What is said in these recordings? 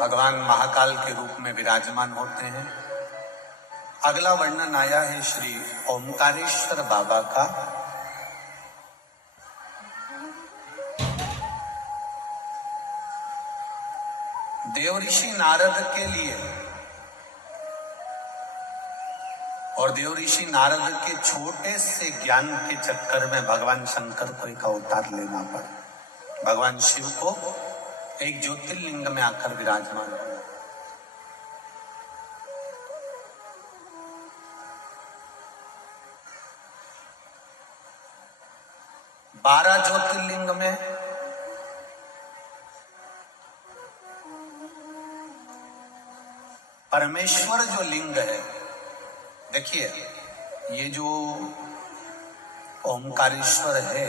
भगवान महाकाल के रूप में विराजमान होते हैं। अगला वर्णन आया है श्री ओमकारेश्वर बाबा का। देवऋषि नारद के लिए और देवऋषि नारद के छोटे से ज्ञान के चक्कर में भगवान शंकर को एक अवतार लेना पड़ा। भगवान शिव को एक ज्योतिर्लिंग में आकर विराजमान हुआ। 12 ज्योतिर्लिंग में परमेश्वर जो लिंग है, देखिए ये जो ओमकारेश्वर है,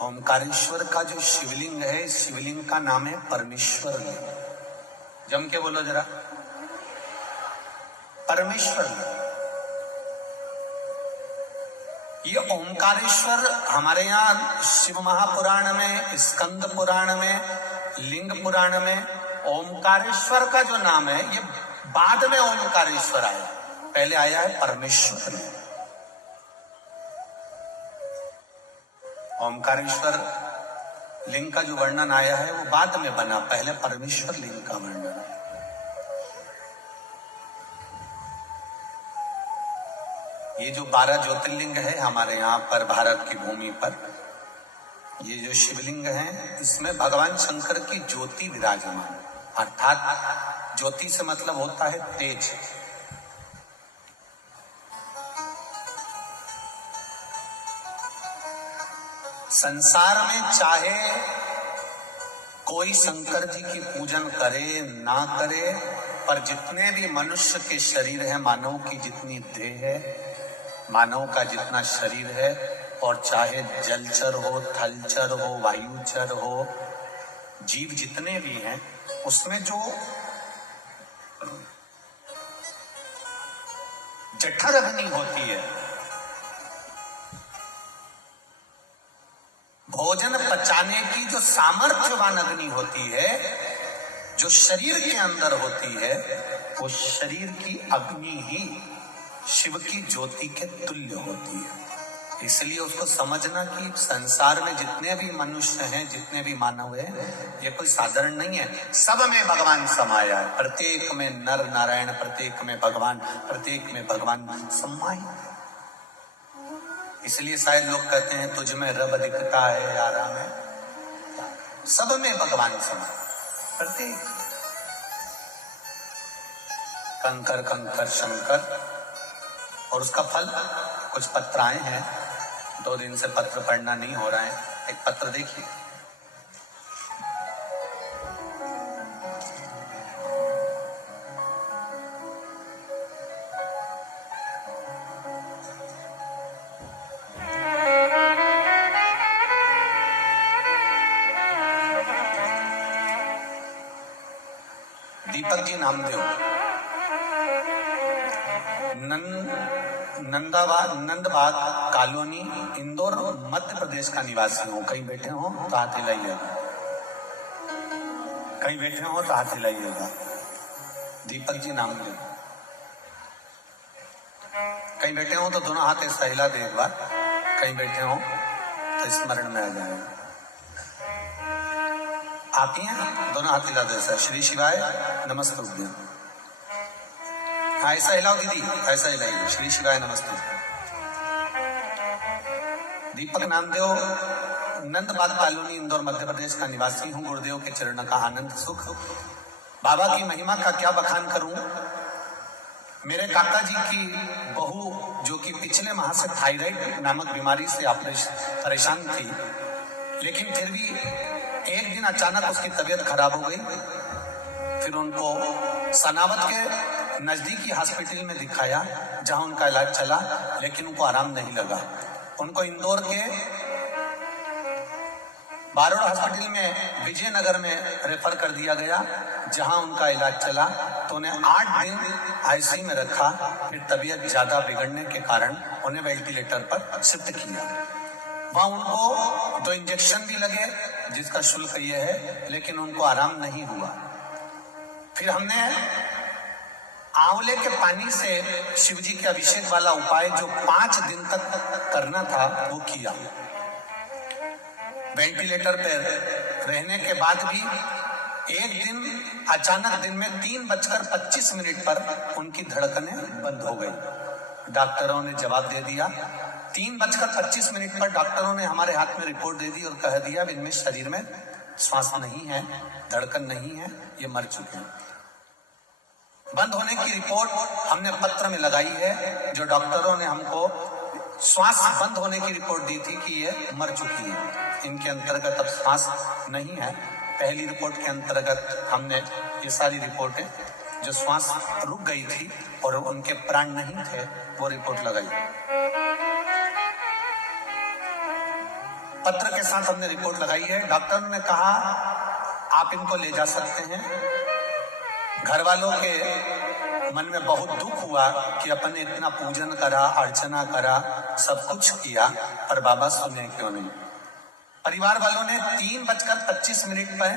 ओमकारेश्वर का जो शिवलिंग है, शिवलिंग का नाम है परमेश्वर लिंग। जम के बोलो जरा, परमेश्वर लिंग। ये ओमकारेश्वर हमारे यहाँ शिव महापुराण में, स्कंद पुराण में, लिंग पुराण में ओमकारेश्वर का जो नाम है ये बाद में ओमकारेश्वर आया, पहले आया है परमेश्वर। ओमकारेश्वर लिंग का जो वर्णन आया है वो बाद में बना, पहले परमेश्वर लिंग का वर्णन है। ये जो 12 ज्योतिर्लिंग है हमारे यहाँ पर भारत की भूमि पर, ये जो शिवलिंग है इसमें भगवान शंकर की ज्योति विराजमान, अर्थात ज्योति से मतलब होता है तेज। संसार में चाहे कोई शंकर जी की पूजन करे ना करे, पर जितने भी मनुष्य के शरीर है, मानव की जितनी देह है, मानव का जितना शरीर है, और चाहे जलचर हो, थलचर हो, वायुचर हो, जीव जितने भी हैं, उसमें जो जठर अग्नि होती है, भोजन पचाने की जो सामर्थ्यवान अग्नि होती है, जो शरीर के अंदर होती है, वो शरीर की अग्नि ही शिव की ज्योति के तुल्य होती है। इसलिए उसको समझना कि संसार में जितने भी मनुष्य हैं, जितने भी मानव हैं, ये कोई साधारण नहीं है। सब में भगवान समाया है, प्रत्येक में नर नारायण, प्रत्येक में भगवान, प्रत्येक में भगवान समाये। इसलिए शायद लोग कहते हैं तुझ में रब दिखता है यारा में, सब में भगवान समाये, प्रत्येक। कंकर कंकर शंकर। और उसका फल कुछ पत्राएं हैं, 2 दिन से पत्र पढ़ना नहीं हो रहा है। एक पत्र देखिए, दीपक जी नामदेव, नंदबाग कॉलोनी, इंदौर, मध्य प्रदेश का निवासी हूं। कहीं बैठे हो तो हाथ हिलाइएगा, कहीं बैठे हो तो हाथ हिलाइएगा। दीपक जी नामदेव। कहीं बैठे हो तो दोनों हाथ ऐसा हिला दे एक बार, कहीं बैठे हो तो स्मरण में आ जाएगा। आप ही हैं, दोनों हाथ हिला दे सर। श्री शिवाय नमस्ते। ऐसा हिलाओ दीदी, ऐसा हिलाइए। श्री शिवाय नमस्ते। दीपक नामदेव, नंदबाग कॉलोनी, इंदौर, मध्य प्रदेश का निवासी हूँ। गुरुदेव के चरण का आनंद सुख, बाबा की महिमा का क्या बखान करूं। मेरे काका जी की बहू, जो कि पिछले माह से थायराइड नामक बीमारी से परेशान थी, लेकिन फिर भी एक दिन अचानक उसकी तबीयत खराब हो गई। फिर उनको सनावत के नजदीकी हॉस्पिटल में दिखाया, जहां उनका इलाज चला, लेकिन उनको आराम नहीं लगा। उनको इंदौर के बारोड़ हॉस्पिटल में, विजयनगर में रेफर कर दिया गया, जहां उनका इलाज चला। तो उन्हें 8 दिन आईसीयू में रखा। फिर तबीयत ज्यादा बिगड़ने के कारण उन्हें वेंटिलेटर पर शिफ्ट किया। वहां उनको 2 इंजेक्शन भी लगे, जिसका शुल्क ये है, लेकिन उनको आराम नहीं हुआ। फिर हमने आंवले के पानी से शिव जी के अभिषेक वाला उपाय जो 5 दिन तक करना था वो किया। वेंटिलेटर पे रहने के बाद भी एक दिन अचानक दिन में 3:25 पर उनकी धड़कनें बंद हो गई। डॉक्टरों ने जवाब दे दिया। 3:25 पर डॉक्टरों ने हमारे हाथ में रिपोर्ट दे दी और कह दिया इनमें शरीर में श्वास नहीं है, धड़कन नहीं है, ये मर चुके हैं। बंद होने की रिपोर्ट हमने पत्र में लगाई है। जो डॉक्टरों ने हमको श्वास बंद होने की रिपोर्ट दी थी कि ये मर चुकी है, इनके अंतर्गत अब श्वास नहीं है। पहली रिपोर्ट के अंतर्गत हमने ये सारी रिपोर्टें जो श्वास रुक गई थी और उनके प्राण नहीं थे वो रिपोर्ट लगाई। पत्र के साथ हमने रिपोर्ट लगाई है। डॉक्टर ने कहा आप इनको ले जा सकते हैं। घर वालों के मन में बहुत दुख हुआ कि अपन ने इतना पूजन करा, अर्चना करा, सब कुछ किया, पर बाबा सुने क्यों नहीं। परिवार वालों ने 3:25 पर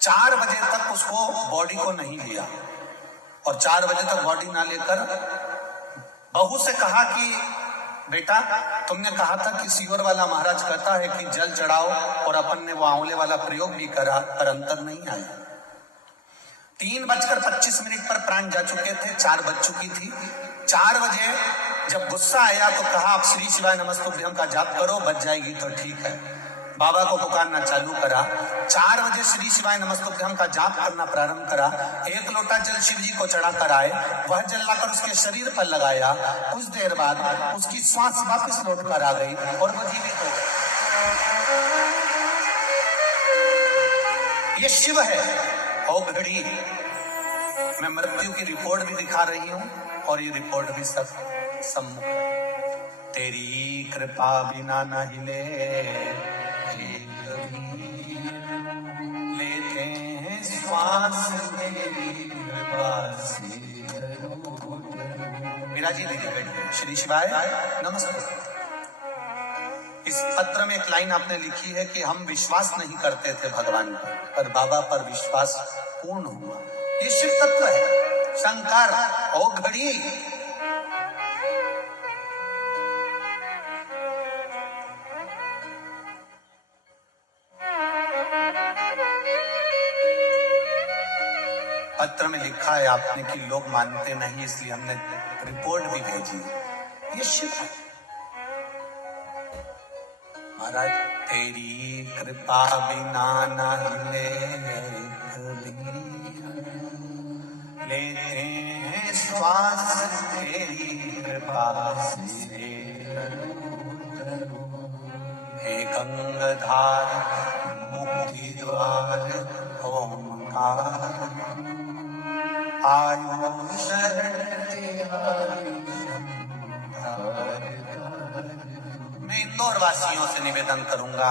4 बजे तक उसको बॉडी को नहीं लिया और 4 बजे तक बॉडी ना लेकर बहू से कहा कि बेटा तुमने कहा था कि सीवर वाला महाराज कहता है कि जल चढ़ाओ, और अपन ने वो आंवले वाला प्रयोग भी करा पर अंतर नहीं आया। 3:25 पर प्राण जा चुके थे, 4 बज चुकी थी। 4 बजे जब गुस्सा आया तो कहा आप श्री शिवाय नमस्तुभ्यम का जाप करो, बच जाएगी तो ठीक है। बाबा को पुकारना चालू करा। 4 बजे श्री शिवाय नमस्तुभ्यम का जाप करना प्रारंभ करा। 1 लोटा जल शिव जी को चढ़ा कर आए, वह जल लाकर उसके शरीर पर लगाया। कुछ देर बाद उसकी श्वास वापस लौट कर आ गई और वो जीवित हो गई। ये शिव है। ओ घड़ी, मैं मृत्यु की रिपोर्ट भी दिखा रही हूं और ये रिपोर्ट भी सब सम्मुख। तेरी कृपा बिना न हिले लेते हैं श्वास, तेरी कृपा से। विराजी दीजिए बैठिए। श्री शिवाय नमस्ते। इस पत्र में एक लाइन आपने लिखी है कि हम विश्वास नहीं करते थे भगवान पर बाबा पर विश्वास पूर्ण हुआ। ये शिव तत्व है। शंकर ओ घड़ी, पत्र में लिखा है आपने कि लोग मानते नहीं, इसलिए हमने रिपोर्ट भी भेजी। ये शिव है महाराज। तेरी कृपा बिना न हिले लेते हैं श्वास, तेरी कृपा से। हे गंगाधार मुक्ति द्वार ओंकार, आयु शरण मैं इंदौर वासियों से निवेदन करूंगा,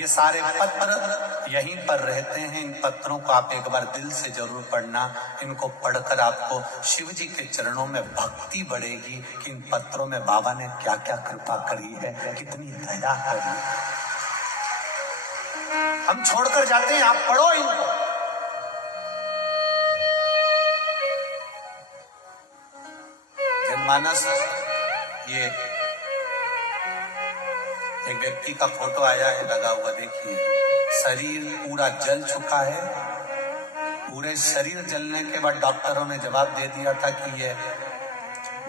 ये सारे पत्र यहीं पर रहते हैं। इन पत्रों को आप एक बार दिल से जरूर पढ़ना। इनको पढ़कर आपको शिव जी के चरणों में भक्ति बढ़ेगी कि इन पत्रों में बाबा ने क्या क्या कृपा करी है, कितनी दया करी। हम छोड़कर जाते हैं, आप पढ़ो इनको। जनमानस, ये एक व्यक्ति का फोटो आया है लगा हुआ, देखिए। शरीर पूरा जल चुका है। पूरे शरीर जलने के बाद डॉक्टरों ने जवाब दे दिया था कि ये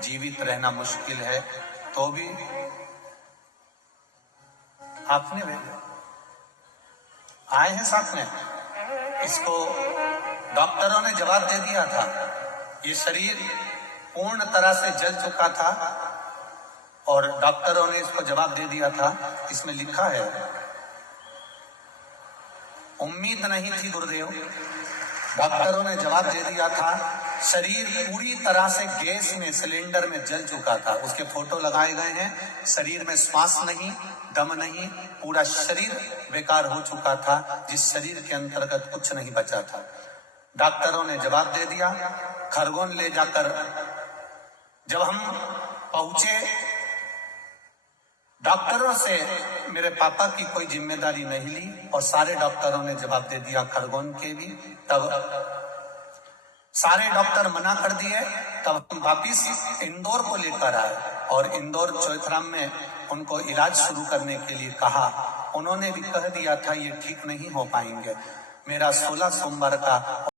जीवित रहना मुश्किल है, तो भी आपने आए हैं साथ में। इसको डॉक्टरों ने जवाब दे दिया था। ये शरीर पूर्ण तरह से जल चुका था और डॉक्टरों ने इसको जवाब दे दिया था। इसमें लिखा है, उम्मीद नहीं थी गुरुदेव। डॉक्टरों ने जवाब दे दिया था। शरीर पूरी तरह से गैस में, सिलेंडर में जल चुका था। उसके फोटो लगाए गए हैं। शरीर में श्वास नहीं, दम नहीं, पूरा शरीर बेकार हो चुका था, जिस शरीर के अंतर्गत कुछ नहीं बचा था। डॉक्टरों ने जवाब दे दिया। खरगोन ले जाकर जब हम पहुंचे, डॉक्टरों से मेरे पापा की कोई जिम्मेदारी नहीं ली और सारे डॉक्टरों ने जवाब दे दिया, खरगोन के भी। तब सारे डॉक्टर मना कर दिए। तब हम वापिस इंदौर को लेकर आए और इंदौर चौथराम में उनको इलाज शुरू करने के लिए कहा। उन्होंने भी कह दिया था ये ठीक नहीं हो पाएंगे। मेरा 16 सोमवार का